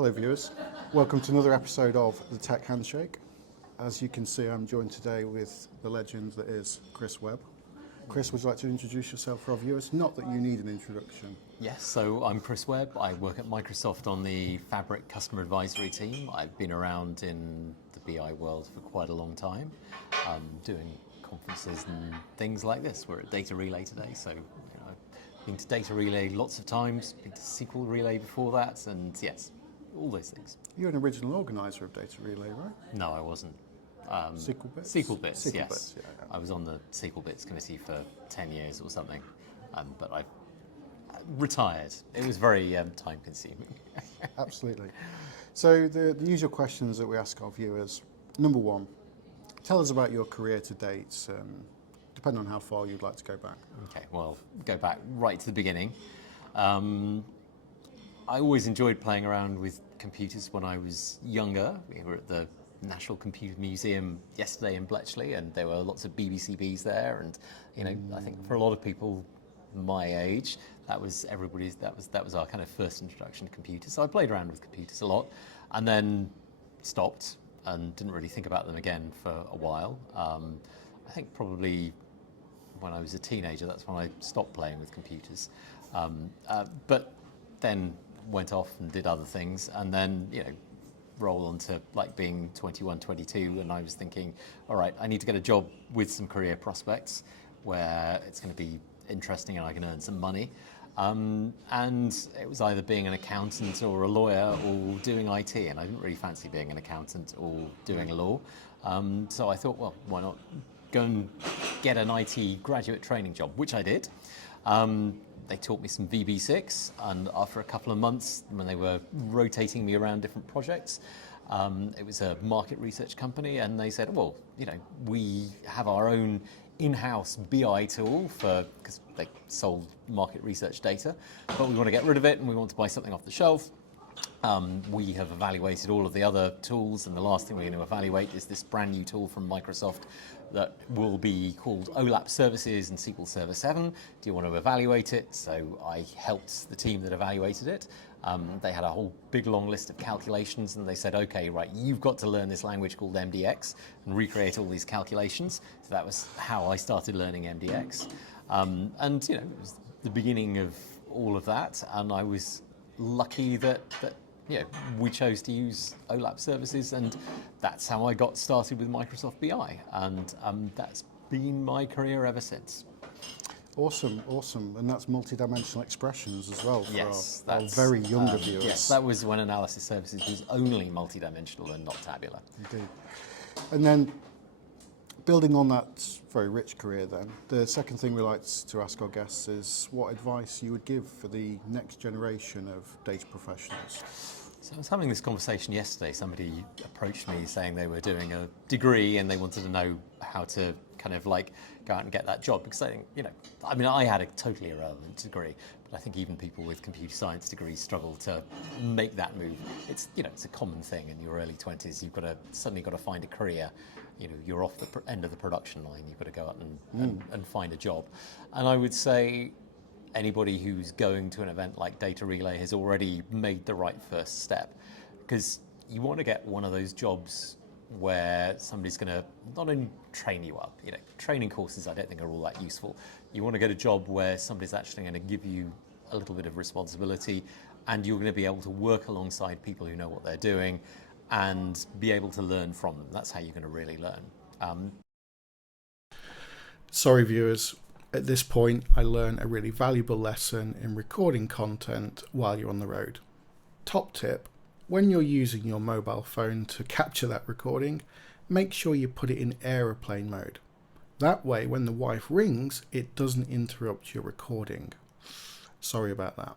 Hello viewers, welcome to another episode of the Tech Handshake. As you can see, I'm joined today with the legend that is Chris Webb. Chris, would you like to introduce yourself for our viewers? Not that you need an introduction. Yes, so I'm Chris Webb. I work at Microsoft on the Fabric Customer Advisory team. I've been around in the BI world for quite a long time, doing conferences and things like this. We're at Data Relay today, so I've been to Data Relay lots of times, been to SQL Relay before that, and yes, all those things. You're an original organiser of Data Relay, right? No, I wasn't. SQL Bits? SQL Bits, SQL yes. Bits, yeah. I was on the SQL Bits committee for 10 years or something, but I retired. It was very time consuming. Absolutely. So the usual questions that we ask our viewers. Number one, tell us about your career to date, depending on how far you'd like to go back. Okay, well, go back right to the beginning. I always enjoyed playing around with computers when I was younger. We were at the National Computer Museum yesterday in Bletchley, and there were lots of BBCBs there. And I think for a lot of people my age, that was our kind of first introduction to computers. So I played around with computers a lot, and then stopped and didn't really think about them again for a while. I think probably when I was a teenager, that's when I stopped playing with computers. But then went off and did other things, and then roll on to like being 21, 22, and I was thinking, all right, I need to get a job with some career prospects where it's going to be interesting and I can earn some money. And it was either being an accountant or a lawyer or doing IT, and I didn't really fancy being an accountant or doing law. So I thought, well, why not go and get an IT graduate training job, which I did. They taught me some VB6, and after a couple of months, when they were rotating me around different projects, it was a market research company, and they said, well, we have our own in-house BI tool because they sold market research data, but we want to get rid of it and we want to buy something off the shelf. We have evaluated all of the other tools, and the last thing we're going to evaluate is this brand new tool from Microsoft that will be called OLAP Services and SQL Server 7. Do you want to evaluate it? So I helped the team that evaluated it. They had a whole big long list of calculations, and they said, okay, right, you've got to learn this language called MDX and recreate all these calculations. So that was how I started learning MDX. And it was the beginning of all of that, and I was lucky that we chose to use OLAP services, and that's how I got started with Microsoft BI, and that's been my career ever since. Awesome. And that's multi-dimensional expressions as well for our that's very younger viewers. Yes, that was when analysis services was only multi-dimensional and not tabular. Indeed. And then, building on that very rich career then, the second thing we like to ask our guests is what advice you would give for the next generation of data professionals. So I was having this conversation yesterday. Somebody approached me saying they were doing a degree and they wanted to know how to kind of like go out and get that job, because I think, I had a totally irrelevant degree, but I think even people with computer science degrees struggle to make that move. It's a common thing in your early 20s. You've suddenly got to find a career. You're off the end of the production line. You've got to go out and find a job. And I would say anybody who's going to an event like Data Relay has already made the right first step, because you want to get one of those jobs where somebody's going to not only train you up. Training courses I don't think are all that useful. You want to get a job where somebody's actually going to give you a little bit of responsibility, and you're going to be able to work alongside people who know what they're doing and be able to learn from them. That's how you're going to really learn. Sorry viewers, at this point I learned a really valuable lesson in recording content while you're on the road. Top tip: when you're using your mobile phone to capture that recording, make sure you put it in aeroplane mode. That way when the wife rings, it doesn't interrupt your recording. Sorry about that.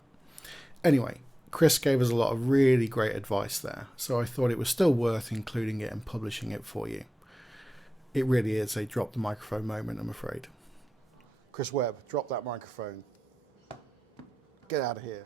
Anyway, Chris gave us a lot of really great advice there, so I thought it was still worth including it and publishing it for you. It really is a drop the microphone moment, I'm afraid. Chris Webb, drop that microphone. Get out of here.